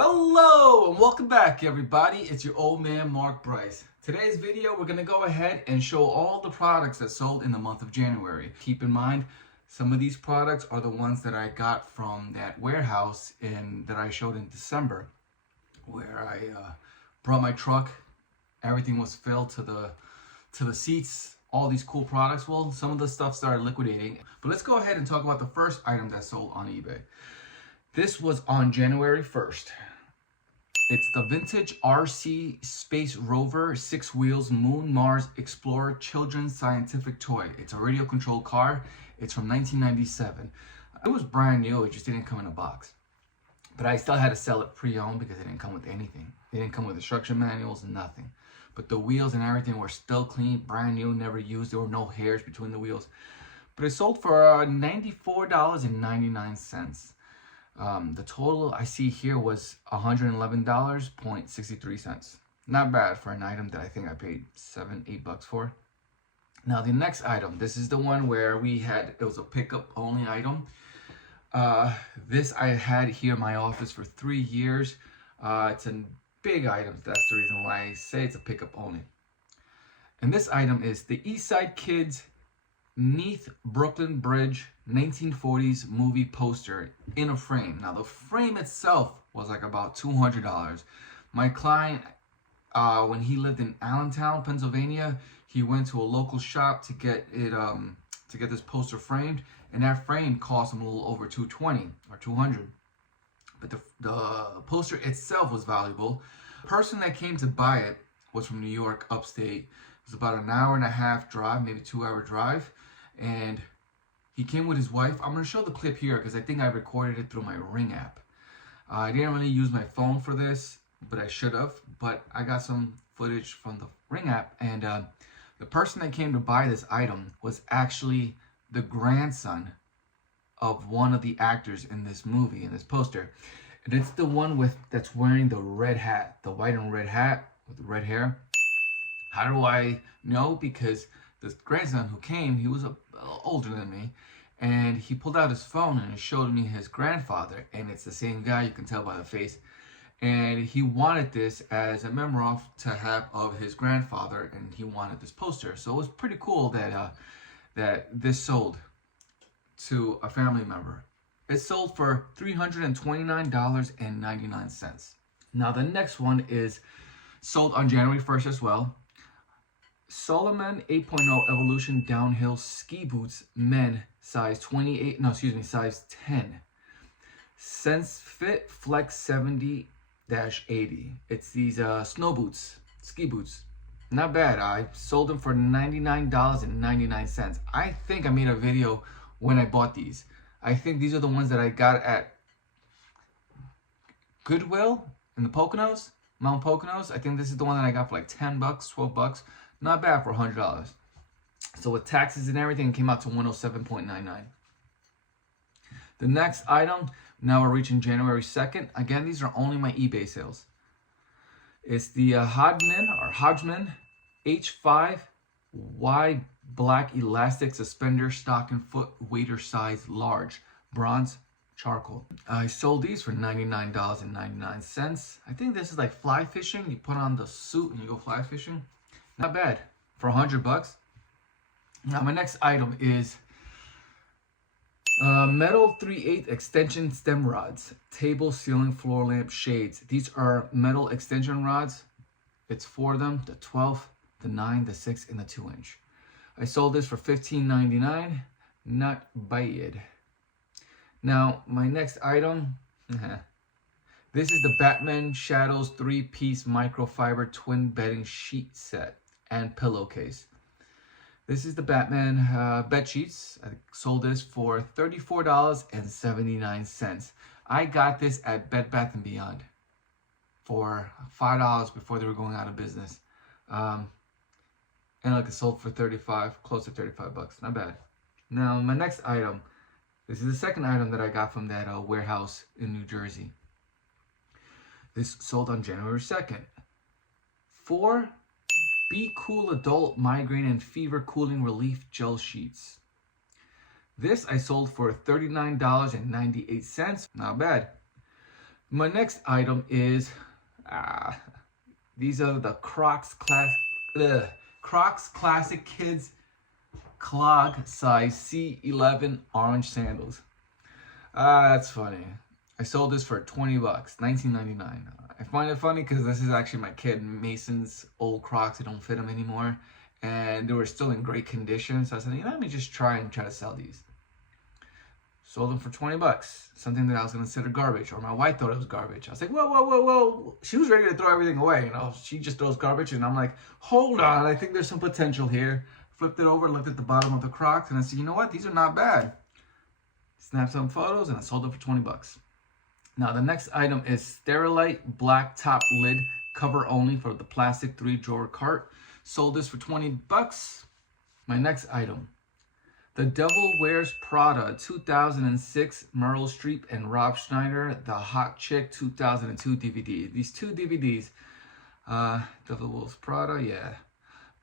Hello and welcome back, everybody. It's your old man Mark Bryce. Today's video, we're going to go ahead and show all the products that sold in the month of January. Keep in mind, some of these products are the ones that I got from that warehouse that I showed in December, where I brought my truck. Everything was filled to the seats. All these cool products. Well, some of the stuff started liquidating. But let's go ahead and talk about the first item that sold on eBay. This was on January 1st. It's the vintage RC Space Rover 6 wheels Moon Mars Explorer children's scientific toy. It's a radio controlled car. It's from 1997. It was brand new. It just didn't come in a box. But I still had to sell it pre-owned because it didn't come with anything. It didn't come with instruction manuals and nothing. But the wheels and everything were still clean, brand new, never used. There were no hairs between the wheels. But it sold for $94.99. The total I see here was $111.63. Not bad for an item that I think I paid $7-8 for. Now the next item, this is the one where it was a pickup only item. This I had here in my office for 3 years. It's a big item. That's the reason why I say it's a pickup only. And this item is the Eastside Kids Neath Brooklyn Bridge 1940s movie poster in a frame. Now the frame itself was like about $200. My client, when he lived in Allentown, Pennsylvania, he went to a local shop to get it to get this poster framed, and that frame cost him a little over $220 or $200. But the poster itself was valuable. The person that came to buy it was from New York, upstate. It was about an hour and a half drive, maybe 2-hour drive. And he came with his wife. I'm going to show the clip here because I think I recorded it through my Ring app. I didn't really use my phone for this, but I should have. But I got some footage from the Ring app. And the person that came to buy this item was actually the grandson of one of the actors in this movie, in this poster. And it's the one that's wearing the red hat, the white and red hat with the red hair. How do I know? Because this grandson who came, he was a little older than me, and he pulled out his phone and showed me his grandfather, and it's the same guy, you can tell by the face. And he wanted this as a memoir to have of his grandfather, and he wanted this poster. So it was pretty cool that this sold to a family member. It sold for $329.99. Now the next one is sold on January 1st as well. Solomon 8.0 Evolution Downhill Ski Boots Men size 10. Sense Fit Flex 70-80. It's these snow boots, ski boots. Not bad. I sold them for $99.99. I think I made a video when I bought these. I think these are the ones that I got at Goodwill in the Poconos, Mount Poconos. I think this is the one that I got for like $10, $12. Not bad for $100. So with taxes and everything, it came out to $107.99. The next item, now we're reaching January 2nd. Again, these are only my eBay sales. It's the Hodgman H5 wide black elastic suspender stocking foot waiter size large bronze charcoal. I sold these for $99.99. I think this is like fly fishing. You put on the suit and you go fly fishing. Not bad for $100. Now my next item is metal 3/8 extension stem rods, table, ceiling, floor lamp shades. These are metal extension rods. It's 4 of them: the 12, the 9, the 6, and the 2-inch. I sold this for $15.99. Not bad. Now my next item. This is the Batman Shadows 3-piece microfiber twin bedding sheet set and pillowcase. This is the Batman bed sheets. I sold this for $34.79. I got this at Bed Bath & Beyond for $5 before they were going out of business. And like it sold for close to $35. Not bad. Now my next item. This is the second item that I got from that warehouse in New Jersey. This sold on January 2nd. 4 Be Cool Adult Migraine and Fever Cooling Relief Gel Sheets. This I sold for $39.98. Not bad. My next item is these are the Crocs Classic Kids Clog size C11 orange sandals. That's funny. I sold this for 20 bucks, 19.99. I find it funny because this is actually my kid Mason's old Crocs. They don't fit him anymore, and they were still in great condition. So I said, let me just try to sell these. Sold them for 20 bucks, something that I was consider garbage, or my wife thought it was garbage. I was like, whoa. She was ready to throw everything away, you know. She just throws garbage, and I'm like, hold on, I think there's some potential here. Flipped it over, looked at the bottom of the Crocs, and I said, you know what, these are not bad. Snapped some photos, and I sold them for 20 bucks. Now, the next item is Sterilite Black Top Lid, cover only for the plastic 3-drawer cart. Sold this for 20 bucks. My next item, The Devil Wears Prada 2006, Meryl Streep and Rob Schneider, The Hot Chick 2002 DVD. These two DVDs, Devil Wears Prada, yeah.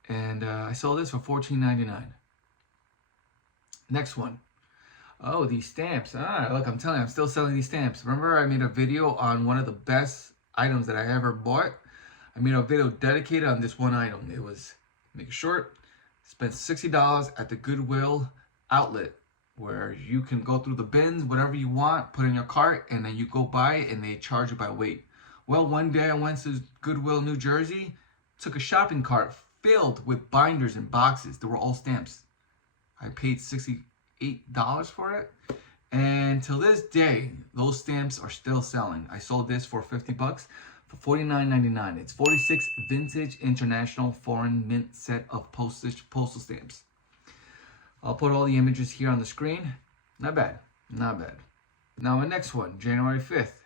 And I sold this for $14.99. Next one. Oh, these stamps. Look, I'm telling you, I'm still selling these stamps. Remember I made a video on one of the best items that I ever bought? I made a video dedicated on this one item. It was, make it short, spent $60 at the Goodwill outlet, where you can go through the bins, whatever you want, put in your cart, and then you go buy it and they charge you by weight. Well, one day I went to Goodwill, New Jersey, took a shopping cart filled with binders and boxes. They were all stamps. I paid $68 for it, and till this day those stamps are still selling. I sold this for 50 bucks for $49.99. It's 46 vintage international foreign mint set of postal stamps. I'll put all the images here on the screen. Not bad. Not bad. Now my next one, January 5th.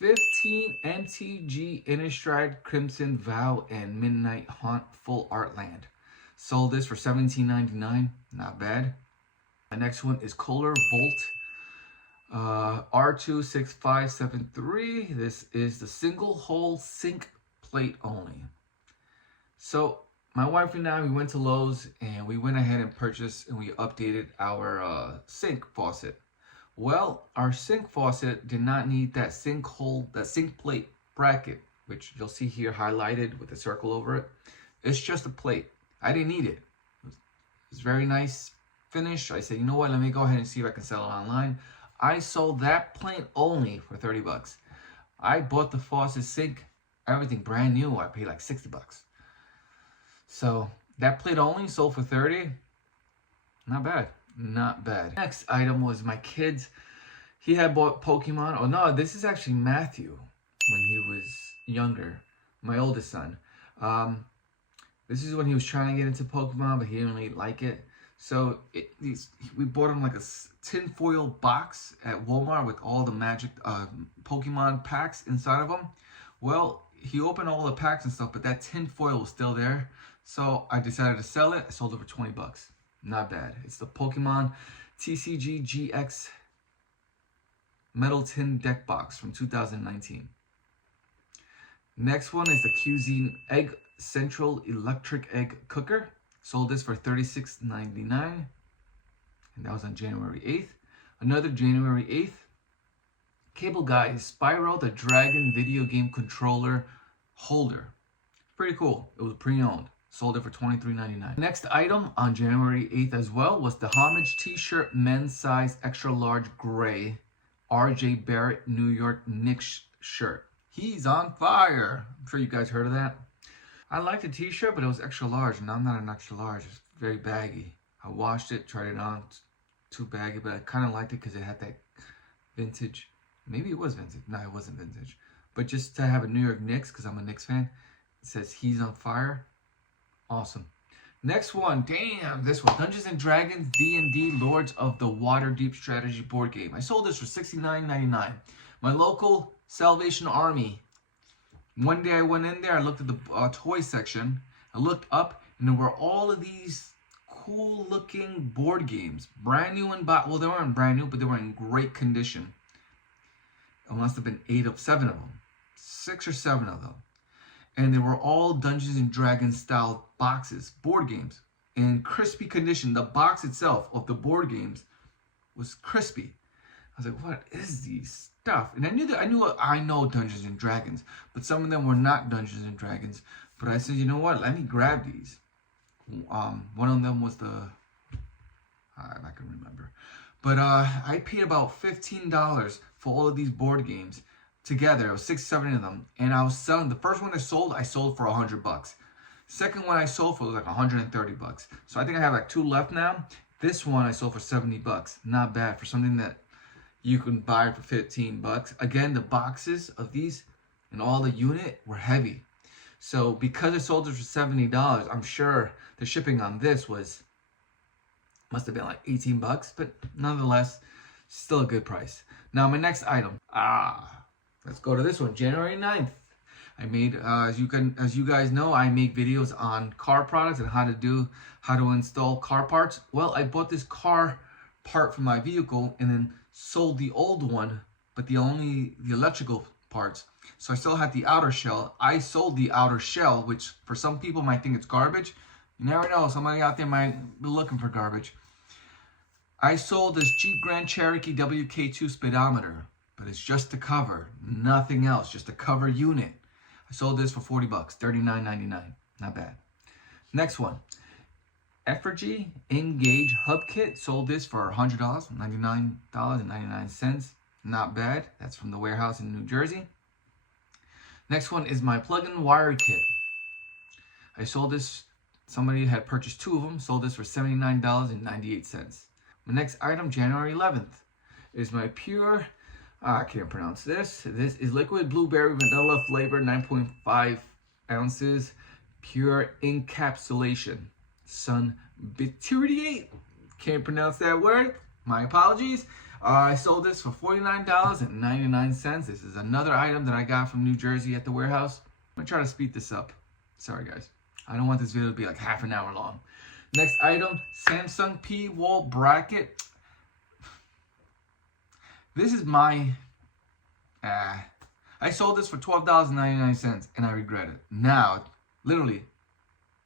15 MTG Innistrad Crimson Vow and Midnight Haunt Full Art Land. Sold this for $17.99. Not bad. My next one is Kohler Volt R26573. This is the single hole sink plate only. So my wife and I, we went to Lowe's and we went ahead and purchased and we updated our sink faucet. Well, our sink faucet did not need that sink hole, that sink plate bracket, which you'll see here highlighted with a circle over it. It's just a plate. I didn't need it. It's very nice finish. I said, you know what? Let me go ahead and see if I can sell it online. I sold that plate only for 30 bucks. I bought the faucet, sink, everything brand new. I paid like 60 bucks. So that plate only sold for 30. Not bad. Not bad. Next item was my kids. He had bought Pokemon. Oh no, this is actually Matthew when he was younger. My oldest son. This is when he was trying to get into Pokemon, but he didn't really like it. So we bought him like a tinfoil box at Walmart with all the magic Pokemon packs inside of them. Well, he opened all the packs and stuff, but that tinfoil was still there. So I decided to sell it. I sold it for 20 bucks. Not bad. It's the Pokemon TCG GX Metal Tin Deck Box from 2019. Next one is the Cuisine Egg Central Electric Egg Cooker. Sold this for $36.99. And that was on January 8th. Another January 8th. Cable Guy Spyro the Dragon video game controller holder. Pretty cool. It was pre-owned. Sold it for $23.99. Next item on January 8th as well was the Homage t-shirt men's size extra large gray RJ Barrett New York Knicks shirt. He's on fire. I'm sure you guys heard of that. I liked the t-shirt, but it was extra large, and I'm not an extra large. It's very baggy. I washed it, tried it on. It's too baggy, but I kind of liked it because it had that vintage. Maybe it was vintage. No, it wasn't vintage. But just to have a New York Knicks, because I'm a Knicks fan, it says he's on fire. Awesome. Next one, damn, this one. Dungeons & Dragons D&D Lords of the Waterdeep strategy board game. I sold this for $69.99. My local Salvation Army. One day I went in there, I looked at the toy section. I looked up, and there were all of these cool looking board games. Brand new and well, they weren't brand new, but they were in great condition. It must have been 7 of them. 6 or 7 of them. And they were all Dungeons & Dragons style boxes, board games, in crispy condition. The box itself of the board games was crispy. was like, what is these stuff? And I know Dungeons and Dragons, but some of them were not Dungeons and Dragons. But I said, you know what? Let me grab these. One of them was I can remember. But I paid about $15 for all of these board games together. It was 6, 7 of them, and I was selling. The first one I sold for $100. Second one I sold for was like $130. So I think I have like 2 left now. This one I sold for $70. Not bad for something that you can buy for $15. Again, the boxes of these and all the unit were heavy. So because I sold it for $70, I'm sure the shipping on this must have been like $18, but nonetheless, still a good price. Now my next item. Let's go to this one. January 9th. I made, as you guys know, I make videos on car products and how to install car parts. Well, I bought this car part for my vehicle and then sold the old one, but the electrical parts. So I still had the outer shell. I sold the outer shell, which for some people might think it's garbage. You never know. Somebody out there might be looking for garbage. I sold this Jeep Grand Cherokee WK2 speedometer, but it's just the cover, nothing else, just a cover unit. I sold this for $40, $39.99. Not bad. Next one. Effigy Engage Hub Kit. Sold this for $100, $99.99. Not bad. That's from the warehouse in New Jersey. Next one is my plug-in wire kit. I sold this. Somebody had purchased 2 of them. Sold this for $79.98. My next item, January 11th, is my pure, I can't pronounce this. This is liquid blueberry vanilla flavor, 9.5 ounces, pure encapsulation. Sun Bituriate. Can't pronounce that word. My apologies. I sold this for $49.99. This is another item that I got from New Jersey at the warehouse. I'm going to try to speed this up. Sorry, guys. I don't want this video to be like half an hour long. Next item, Samsung P-Wall Bracket. This is my... I sold this for $12.99 and I regret it. Now, literally,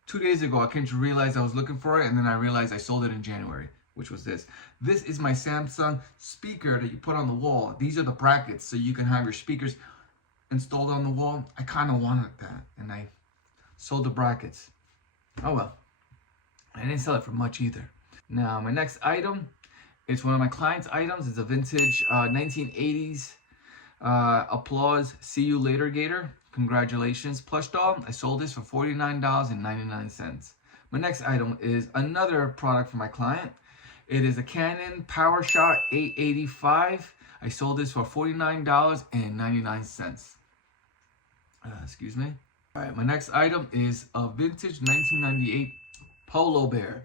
2 days ago, I came to realize I was looking for it, and then I realized I sold it in January, which was this. This is my Samsung speaker that you put on the wall. These are the brackets, so you can have your speakers installed on the wall. I kind of wanted that, and I sold the brackets. Oh well. I didn't sell it for much either. Now, my next item, it's one of my client's items. It's a vintage 1980s Applause See You Later Gator. Congratulations, plush doll. I sold this for $49.99. My next item is another product for my client. It is a Canon PowerShot 885. I sold this for $49.99. Excuse me. All right, my next item is a vintage 1998 Polo Bear,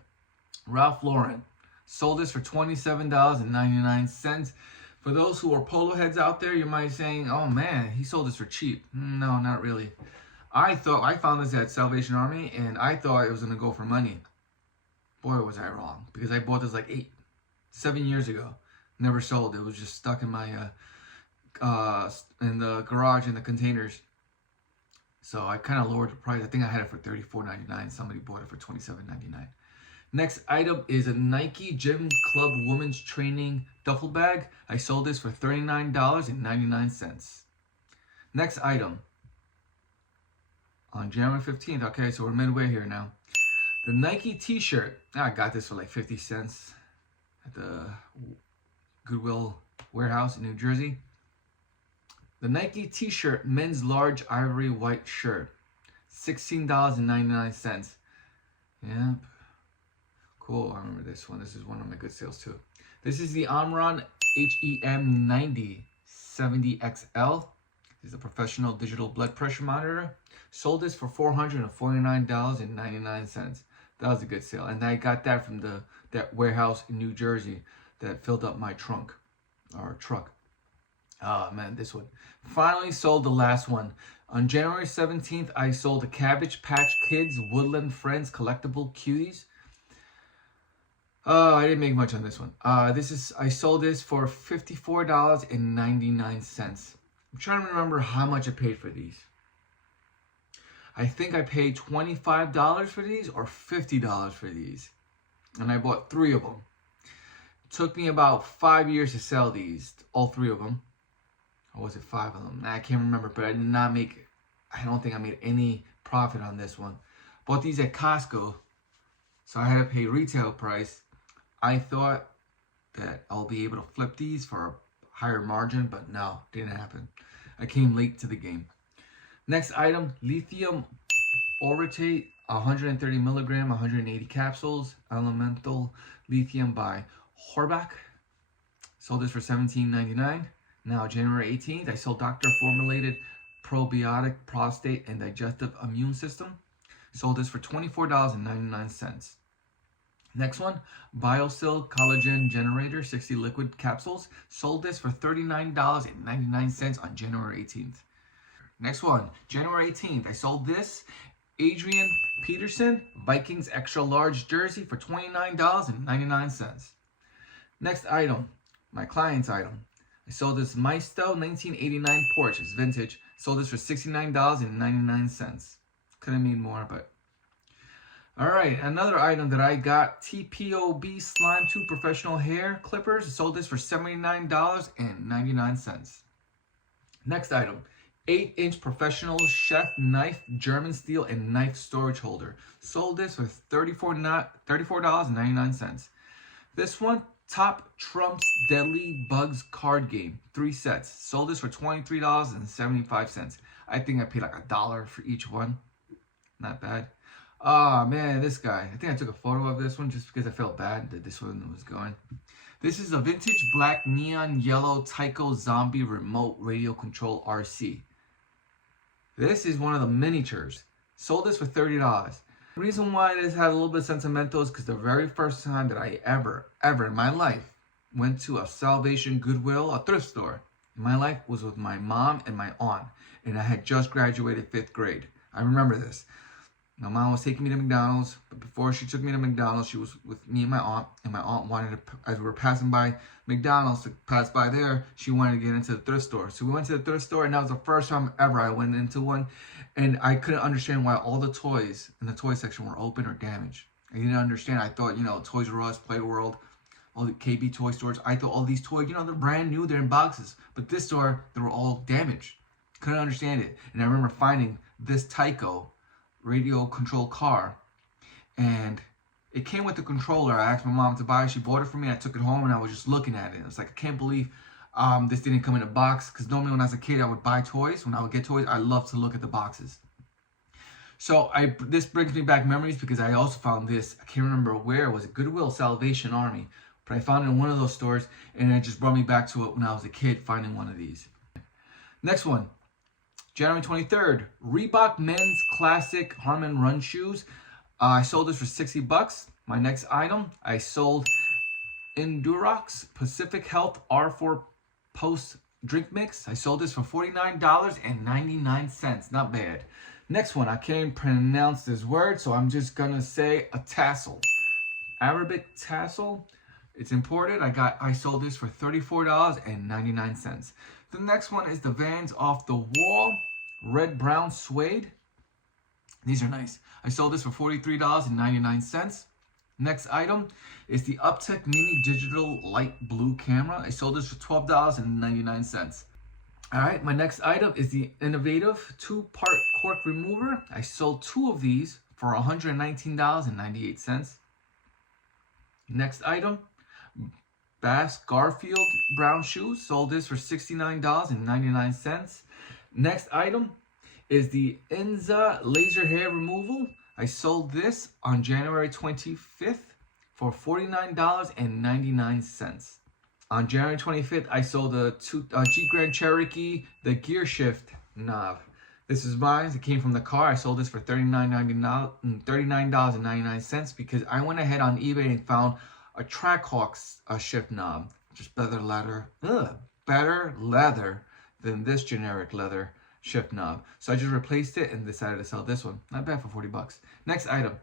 Ralph Lauren. Sold this for $27.99. For those who are polo heads out there, you might be saying, oh man, he sold this for cheap. No, not really. I found this at Salvation Army, and I thought it was going to go for money. Boy, was I wrong. Because I bought this like 7 years ago. Never sold. It was just stuck in my in the garage in the containers. So I kind of lowered the price. I think I had it for $34.99. Somebody bought it for $27.99. Next item is a Nike Gym Club Women's Training Duffel Bag. I sold this for $39.99. Next item. On January 15th. Okay, so we're midway here now. The Nike t-shirt. I got this for like 50 cents at the Goodwill warehouse in New Jersey. The Nike t-shirt men's large ivory white shirt. $16.99. Yep. Cool, I remember this one. This is one of my good sales too. This is the Omron HEM 90 70XL. This is a professional digital blood pressure monitor. Sold this for $449.99. That was a good sale. And I got that from that warehouse in New Jersey that filled up my trunk or truck. Oh man, this one. Finally sold the last one. On January 17th, I sold the Cabbage Patch Kids Woodland Friends Collectible Cuties. I didn't make much on this one. I sold this for $54.99. I'm trying to remember how much I paid for these. I think I paid $25 for these or $50 for these. And I bought 3 of them. Took me about 5 years to sell these, all 3 of them. Or was it 5 of them? I can't remember, but I did not make, I don't think I made any profit on this one. Bought these at Costco, so I had to pay retail price. I thought that I'll be able to flip these for a higher margin, but no, didn't happen. I came late to the game. Next item, lithium orotate, 130 milligram, 180 capsules, elemental lithium by Horbach. Sold this for $17.99. Now, January 18th, I sold Doctor Formulated Probiotic Prostate and Digestive Immune System. Sold this for $24.99. Next one, BioSil Collagen Generator 60 liquid capsules. Sold this for $39.99 on January 18th. Next one, January 18th, I sold this Adrian Peterson Vikings Extra Large Jersey for $29.99. Next item, my client's item. I sold this Maisto 1989 Porsche. It's vintage. Sold this for $69.99. Could have made more, but... Alright, another item that I got, TPOB Slime 2 Professional Hair Clippers. Sold this for $79.99. Next item, 8-inch Professional Chef Knife German Steel and Knife Storage Holder. Sold this for $34.99. This one, Top Trumps Deadly Bugs Card Game, 3 sets. Sold this for $23.75. I think I paid like $1 for each one. Not bad. Oh man, this guy. I think I took a photo of this one just because I felt bad that this one was going. This is a vintage black neon yellow Tyco Zombie Remote Radio Control RC. This is one of the miniatures. Sold this for $30. The reason why this had a little bit sentimental is because the very first time that I ever in my life went to a Salvation, Goodwill, a thrift store in my life was with my mom and my aunt. And I had just graduated 5th grade. I remember this. My mom was taking me to McDonald's, but before she took me to McDonald's, she was with me and my aunt wanted to, as we were passing by McDonald's, to pass by there, she wanted to get into the thrift store. So we went to the thrift store, and that was the first time ever I went into one, and I couldn't understand why all the toys in the toy section were open or damaged. I didn't understand. I thought, Toys R Us, Play World, all the KB toy stores, I thought all these toys, they're brand new, they're in boxes. But this store, they were all damaged. Couldn't understand it. And I remember finding this Tyco radio control car, and it came with the controller. I asked my mom to buy it. She bought it for me. I took it home and I was just looking at it. I was like, I can't believe this didn't come in a box, because normally when I was a kid I would buy toys. When I would get toys, I love to look at the boxes. So this brings me back memories, because I also found this, I can't remember where it was, a Goodwill Salvation Army, but I found it in one of those stores, and it just brought me back to it when I was a kid finding one of these. Next one, January 23rd, Reebok Men's Classic Harmon Run Shoes. I sold this for $60. My next item, I sold Endurox Pacific Health R4 Post Drink Mix. I sold this for $49.99. Not bad. Next one, I can't pronounce this word, so I'm just gonna say a tassel. Arabic tassel. It's imported. I sold this for $34.99. The next one is the Vans Off the Wall Red Brown Suede. These are nice. I sold this for $43.99. Next item is the Uptech Mini Digital Light Blue Camera. I sold this for $12.99. All right, my next item is the innovative 2-part cork remover. I sold 2 of these for $119.98. Next item, Bass Garfield brown shoes. Sold this for $69.99. Next item is the Enza laser hair removal. I sold this on January 25th for $49.99. On January 25th, I sold the Jeep Grand Cherokee, the gear shift knob. This is mine. It came from the car. I sold this for $39.99 because I went ahead on eBay and found a Trackhawk shift knob. Just better leather than this generic leather shift knob. So I just replaced it and decided to sell this one. Not bad for $40. Next item,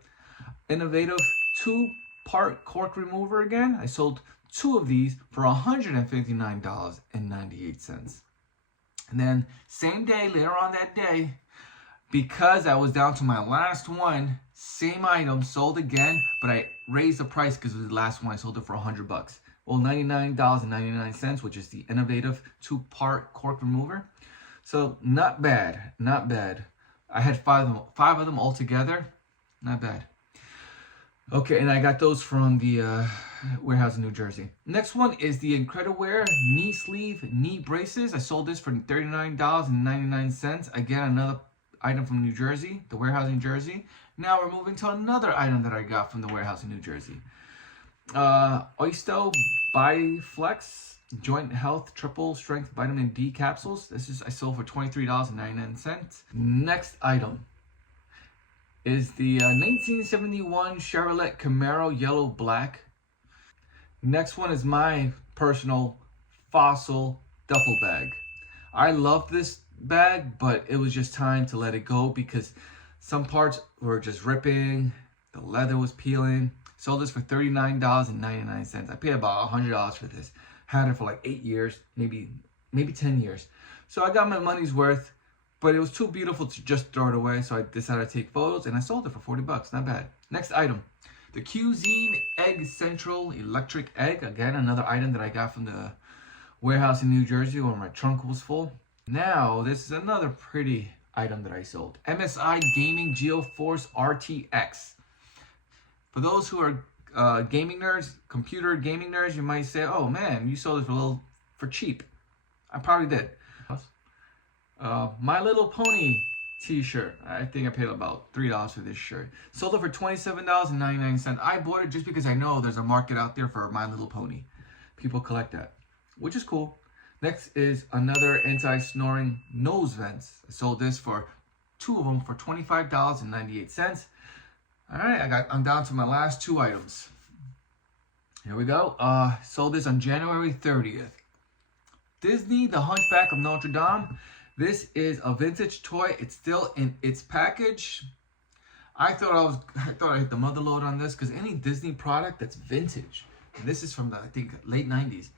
innovative 2-part cork remover again. I sold 2 of these for $159.98. And then same day, later on that day, because I was down to my last one, same item sold again, but I raised the price because it was the last one. I sold it for $100. Well, $99.99, which is the innovative 2-part cork remover. So not bad, not bad. I had five of them all together. Not bad. Okay, and I got those from the warehouse in New Jersey. Next one is the Incrediwear knee sleeve knee braces. I sold this for $39.99. Again, another item from New Jersey, the warehouse in Jersey. Now we're moving to another item that I got from the warehouse in New Jersey. Oyster Biflex Joint Health Triple Strength Vitamin D capsules. I sold for $23.99. Next item is the 1971 Chevrolet Camaro Yellow Black. Next one is my personal Fossil duffel bag. I love this bag, but it was just time to let it go because some parts were just ripping, the leather was peeling. Sold this for $39.99. I paid about $100 for this. Had it for like 8 years, maybe 10 years. So I got my money's worth, but it was too beautiful to just throw it away. So I decided to take photos and I sold it for 40 bucks. Not bad. Next item, the Cuisine Egg Central Electric Egg. Again, another item that I got from the warehouse in New Jersey where my trunk was full. Now, this is another pretty item that I sold. MSI Gaming GeoForce RTX. For those who are gaming nerds, computer gaming nerds, you might say, oh man, you sold it for cheap. I probably did. My Little Pony t-shirt. I think I paid about $3 for this shirt. Sold it for $27.99. I bought it just because I know there's a market out there for My Little Pony. People collect that, which is cool. Next is another anti-snoring nose vents. I sold this for 2 of them for $25.98. All right, I'm down to my last 2 items. Here we go. Sold this on January 30th. Disney, The Hunchback of Notre Dame. This is a vintage toy. It's still in its package. I thought I hit the mother load on this because any Disney product that's vintage, and this is from the, I think, late 90s.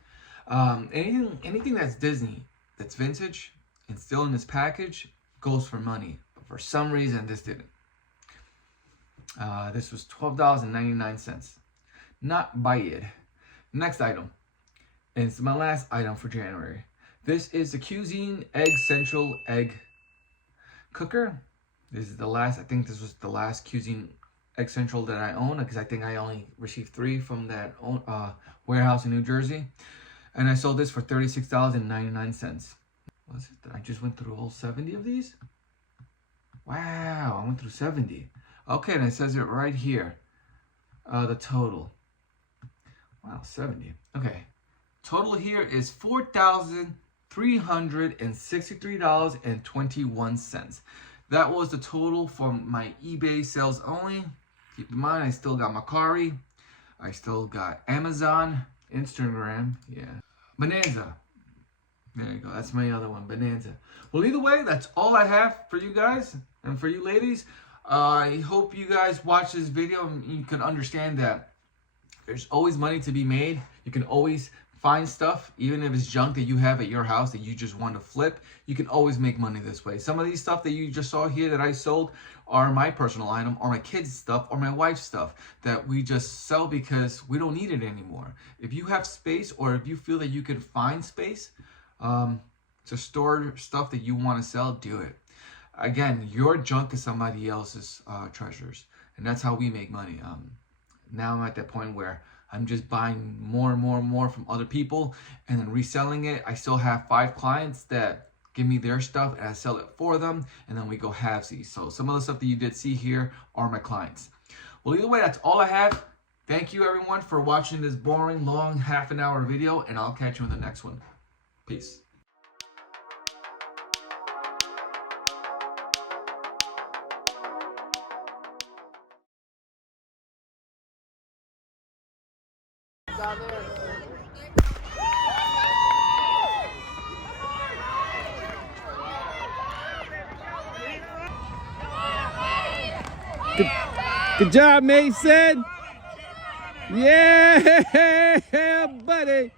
Anything that's Disney that's vintage and still in its package goes for money. But for some reason, this didn't. This was $12.99. Not buy it. Next item. And it's my last item for January. This is the Cuisine Egg Central Egg Cooker. This is the last, I think this was the last Cuisine Egg Central that I own because I think I only received 3 from that warehouse in New Jersey. And I sold this for $36.99. Was it that I just went through all 70 of these? Wow, I went through 70. Okay, and it says it right here. The total. Wow, 70. Okay. Total here is $4,363.21. That was the total from my eBay sales only. Keep in mind, I still got Macari. I still got Amazon, Instagram, yeah. Bonanza. There you go. That's my other one, Bonanza. Well, either way, that's all I have for you guys and for you ladies. I hope you guys watch this video and you can understand that there's always money to be made. You can always find stuff, even if it's junk that you have at your house that you just want to flip. You can always make money this way. Some of these stuff that you just saw here that I sold are my personal item, or my kids' stuff, or my wife's stuff that we just sell because we don't need it anymore. If you have space, or if you feel that you can find space to store stuff that you want to sell, do it. Again, your junk is somebody else's treasures, and that's how we make money. Now I'm at that point where I'm just buying more and more and more from other people and then reselling it. I still have 5 clients that give me their stuff and I sell it for them, and then we go halvesies. So some of the stuff that you did see here are my clients. Well, either way, that's all I have. Thank you everyone for watching this boring, long, half-an-hour video, and I'll catch you in the next one. Peace. Down there. Good job, Mason. Yeah, buddy.